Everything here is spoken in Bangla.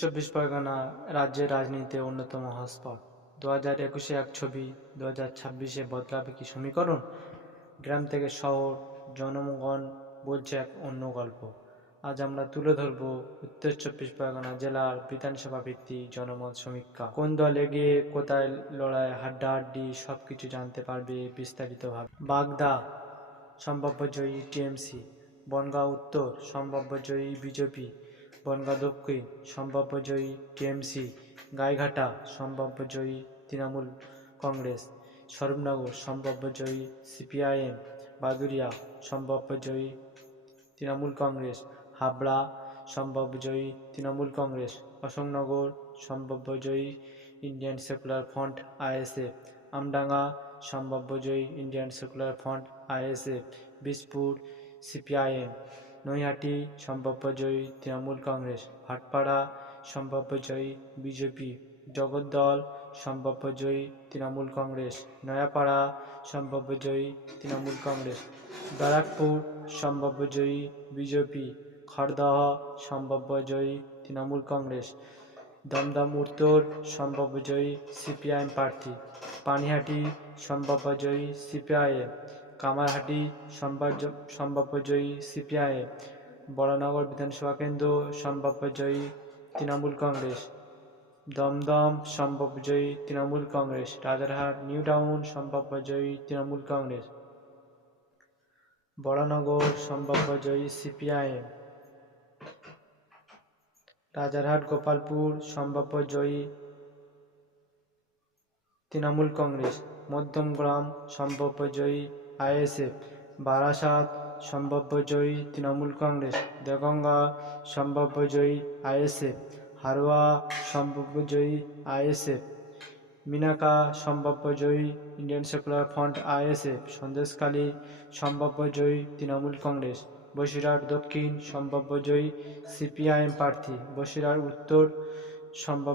চব্বিশ পরগনা রাজ্যের রাজনীতিতে অন্যতম হটস্পট। 2021-এ এক ছবি, 2026-এ বদলাবে কি সমীকরণ? গ্রাম থেকে শহর, জনগণ বলছে এক অন্য গল্প। আজ আমরা তুলে ধরব উত্তর চব্বিশ পরগনা জেলার বিধানসভা ভিত্তিক জনমত সমীক্ষা। কোন দল এগিয়ে, কোথায় লড়াই হাড্ডাহাড্ডি, সবকিছু জানতে পারবে বিস্তারিতভাবে। বাগদা সম্ভাব্য জয়ী টিএমসি, বনগাঁ উত্তর সম্ভাব্য জয়ী বিজেপি, বনগাঁ দক্ষিণ সম্ভাব্য জয়ী টিএমসি, গাইঘাটা সম্ভাব্য জয়ী তৃণমূল কংগ্রেস, স্বরূপনগর সম্ভাব্য জয়ী সিপিআইএম, বাদুড়িয়া সম্ভাব্য জয়ী তৃণমূল কংগ্রেস, হাবড়া সম্ভাব্য জয়ী তৃণমূল কংগ্রেস, অশোকনগর সম্ভাব্য জয়ী Indian Secular Front ISF, Amdanga সম্ভাব্য জয়ী Indian Secular Front ISF, Bishpur CPIM, Naihati সম্ভাব্য জয়ী তৃণমূল কংগ্রেস, ভাটপাড়া সম্ভাব্য জয়ী বিজেপি, জগদ্দল সম্ভাব্য জয়ী তৃণমূল কংগ্রেস, নয়াপাড়া সম্ভাব্য জয়ী তৃণমূল কংগ্রেস, ব্যারাকপুর সম্ভাব্য জয়ী বিজেপি, খড়দহ সম্ভাব্য জয়ী তৃণমূল কংগ্রেস, দমদম উত্তর সম্ভাব্য জয়ী সিপিআইএম প্রার্থী, পানিহাটি সম্ভাব্য জয়ী সিপিআইএম, কামারহাটি সম্ভাব্য জয়ী সিপিআইএম, বরানগর বিধানসভা কেন্দ্র সম্ভাব্য জয়ী তৃণমূল কংগ্রেস, দমদম সম্ভাব্য জয়ী তৃণমূল কংগ্রেস, রাজারহাট নিউ টাউন সম্ভাব্য জয়ী তৃণমূল কংগ্রেস, বরানগর সম্ভাব্য জয়ী সিপিআইএম, রাজারহাট গোপালপুর সম্ভাব্য জয়ী তৃণমূল কংগ্রেস, মধ্যমগ্রাম সম্ভাব্য জয়ী আইএসএফ, বারাসাত সম্ভাব্য জয়ী তৃণমূল কংগ্রেস, দেগঙ্গা সম্ভাব্য জয়ী আইএসএফ, হারোয়া সম্ভাব্য জয়ী আইএসএফ, মিনাকা সম্ভাব্য জয়ী Indian Secular Front ISF, Sandeshkhali সম্ভাব্য জয়ী তৃণমূল কংগ্রেস, বসিরহাট দক্ষিণ সম্ভাব্য জয়ী সিপিআইএম প্রার্থী, বসিরহাট উত্তর সম্ভাব্য